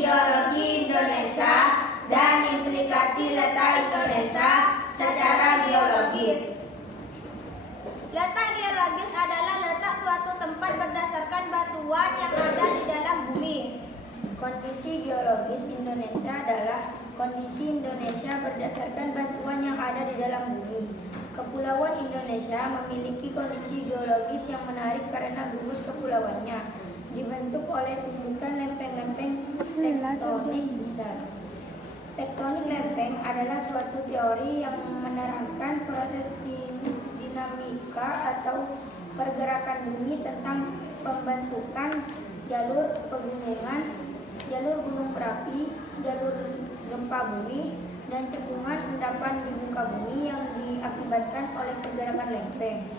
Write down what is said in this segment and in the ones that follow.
geologi Indonesia dan implikasi letak Indonesia secara geologis. Letak geologis adalah letak suatu tempat berdasarkan batuan yang ada di dalam bumi. Kondisi geologis Indonesia adalah kondisi Indonesia berdasarkan batuan yang ada di dalam bumi. Kepulauan Indonesia memiliki kondisi geologis yang menarik karena gugus kepulauannya dibentuk oleh tumbukan lempeng-lempeng tektonik besar. Tektonik lempeng adalah suatu teori yang menerangkan proses dinamika atau pergerakan bumi tentang pembentukan jalur pegunungan, jalur gunung berapi, jalur gempa bumi, dan cekungan endapan di muka bumi yang diakibatkan oleh pergerakan lempeng.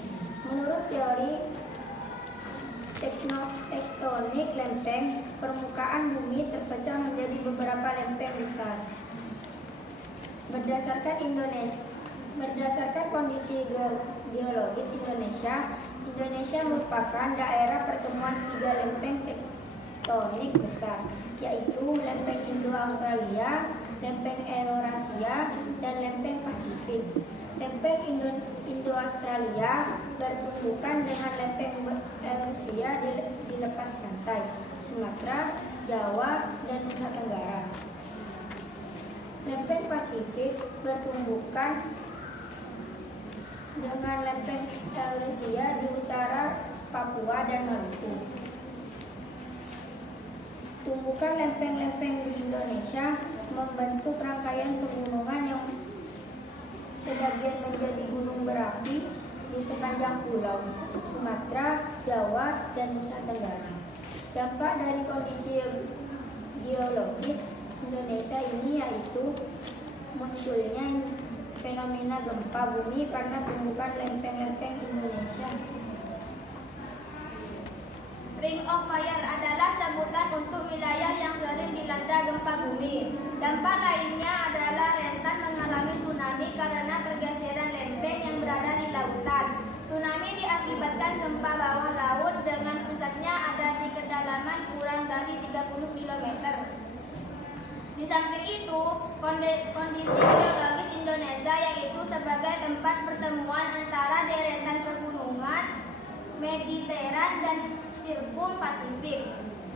Menurut teori tektonik lempeng, permukaan bumi terpecah menjadi beberapa lempeng besar. Berdasarkan kondisi geologis Indonesia, Indonesia merupakan daerah pertemuan tiga lempeng tektonik besar, yaitu lempeng Indo-Australia, lempeng Eurasia, dan lempeng Pasifik. Lempeng Indo-Australia bertumbukan dengan lempeng Eurasia di lepas pantai Sumatera, Jawa, dan Nusa Tenggara. Lempeng Pasifik bertumbukan dengan lempeng Eurasia di utara Papua dan Maluku. Tumbukan lempeng-lempeng di Indonesia membentuk rangkaian pegunungan yang sebagian menjadi gunung berapi di sepanjang pulau Sumatera, Jawa, dan Nusa Tenggara. Dampak dari kondisi geologis Indonesia ini yaitu munculnya fenomena gempa bumi karena tumbukan lempeng-lempeng Indonesia. Ring of Fire adalah sebutan untuk wilayah yang sering dilanda gempa bumi. Dampak lainnya adalah rentan mengalami tsunami karena pergeseran lempeng yang berada di lautan. Tsunami diakibatkan gempa bawah laut dengan pusatnya ada di kedalaman kurang dari 30 km. Di samping itu, kondisi geologis Indonesia yaitu sebagai tempat pertemuan antara deretan pegunungan Mediteran dan Sirkum Pasifik.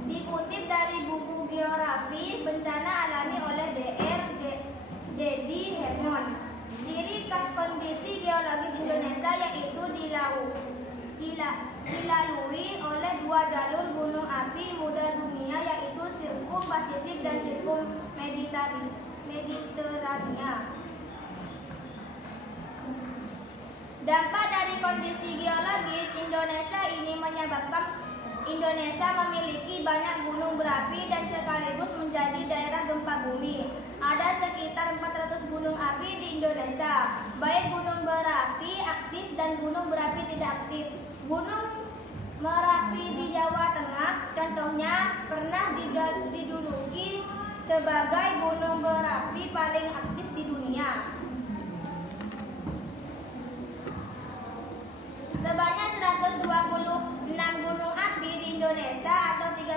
Dikutip dari buku Geografi Bencana Alami oleh Dr. Dedi Hermon, ciri khas kondisi geologis Indonesia yaitu dilalui oleh dua jalur gunung api muda dunia yaitu Sirkum Pasifik dan Sirkum Mediterania. Dampak dari kondisi geologis Indonesia ini menyebabkan Indonesia memiliki banyak gunung berapi dan sekaligus menjadi daerah gempa bumi. Ada sekitar 400 gunung api di Indonesia, baik gunung berapi aktif dan gunung berapi tidak aktif. Gunung Merapi di Jawa Tengah contohnya pernah dijuluki sebagai gunung berapi paling aktif di dunia. Sebanyak 126 gunung api di Indonesia atau 30%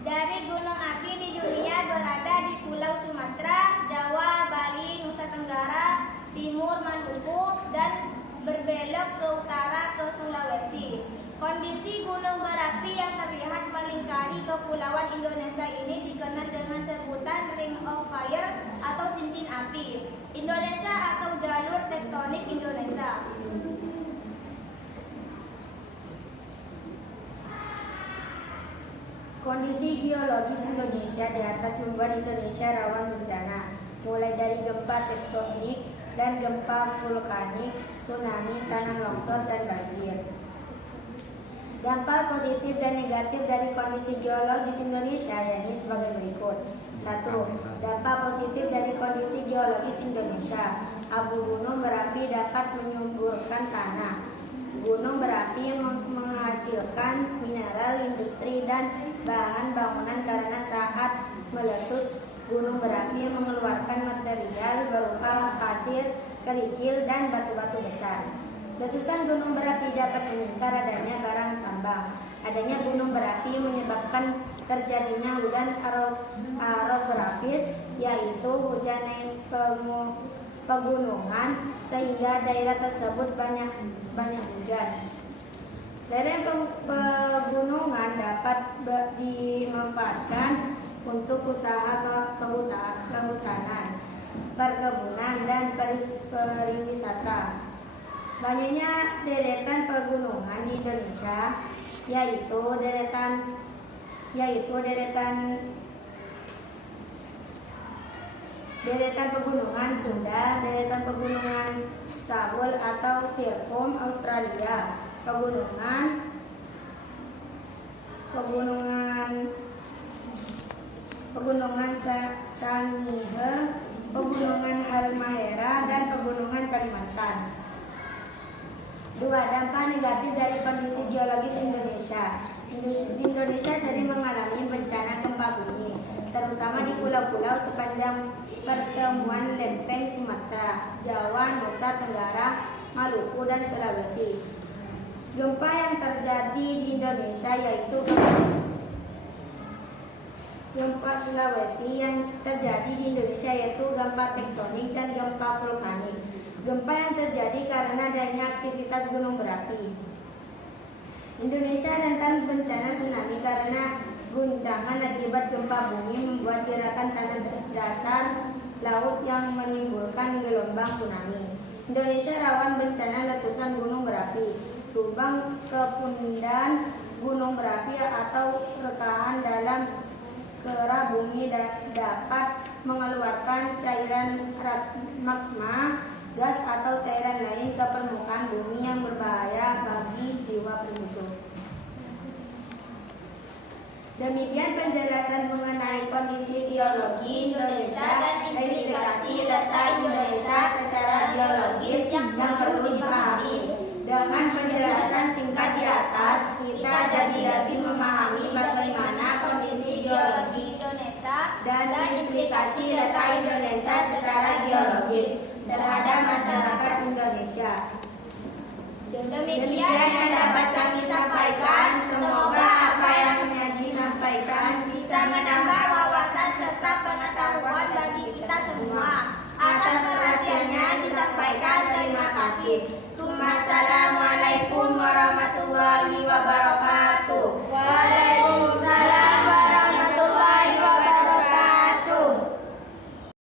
dari gunung api di dunia berada di Pulau Sumatera, Jawa, Bali, Nusa Tenggara, Timur, Maluku, dan berbelok ke utara ke Sulawesi. Kondisi gunung berapi yang terlihat melingkari kepulauan Indonesia ini dikenal dengan sebutan Ring of Fire atau cincin api Indonesia atau jalur tektonik Indonesia. Kondisi geologis Indonesia di atas membuat Indonesia rawan bencana, mulai dari gempa tektonik dan gempa vulkanik, tsunami, tanah longsor, dan banjir. Dampak positif dan negatif dari kondisi geologis Indonesia yakni sebagai berikut. 1. Dampak positif dari kondisi geologis Indonesia. Abu gunung berapi dapat menyuburkan tanah. Gunung berapi menghasilkan mineral, industri, dan bahan bangunan karena saat meletus, gunung berapi mengeluarkan material berupa pasir, kerikil, dan batu-batu besar. Letusan gunung berapi dapat meningkatkan adanya barang tambang. Adanya gunung berapi menyebabkan terjadinya hujan orografis, yaitu hujan naik pegunungan sehingga daerah tersebut banyak hujan. Lereng pegunungan dapat dimanfaatkan untuk usaha kehutanan, perkebunan, dan pariwisata. Banyaknya deretan pegunungan di Indonesia, yaitu deretan pegunungan Sunda, deretan pegunungan Sahul atau Sirkum Australia, pegunungan Sangihe, pegunungan Halmahera, dan pegunungan Kalimantan. 2. Dampak negatif dari kondisi geologis Indonesia. Indonesia sering mengalami bencana gempa bumi, terutama di pulau-pulau sepanjang pertemuan lempeng Sumatera, Jawa, Nusa Tenggara, Maluku, dan Sulawesi. Gempa yang terjadi di Indonesia yaitu gempa Sulawesi yang terjadi di Indonesia yaitu gempa tektonik dan gempa vulkanik. Gempa yang terjadi karena adanya aktivitas gunung berapi. Indonesia rentan bencana tsunami karena guncangan akibat gempa bumi membuat gerakan tanah dasar laut yang menimbulkan gelombang tsunami. Indonesia rawan bencana letusan gunung berapi, lubang kepundan gunung berapi atau rekahan dalam kera bumi dapat mengeluarkan cairan magma, gas atau cairan lain ke permukaan bumi yang berbahaya bagi jiwa penduduk. Demikian penjelasan mengenai kondisi geologi Indonesia dan implikasi letak Indonesia secara geologis yang perlu dipahami. Dengan penjelasan singkat di atas, kita jadi memahami bagaimana kondisi geologi Indonesia dan implikasi letak Indonesia secara geologis terhadap masyarakat Indonesia. Demikian yang dapat kami sampaikan. Semoga apa yang disampaikan bisa menambah wawasan serta pengetahuan bagi kita semua. Atas perhatiannya disampaikan, terima kasih. Assalamualaikum warahmatullahi wabarakatuh.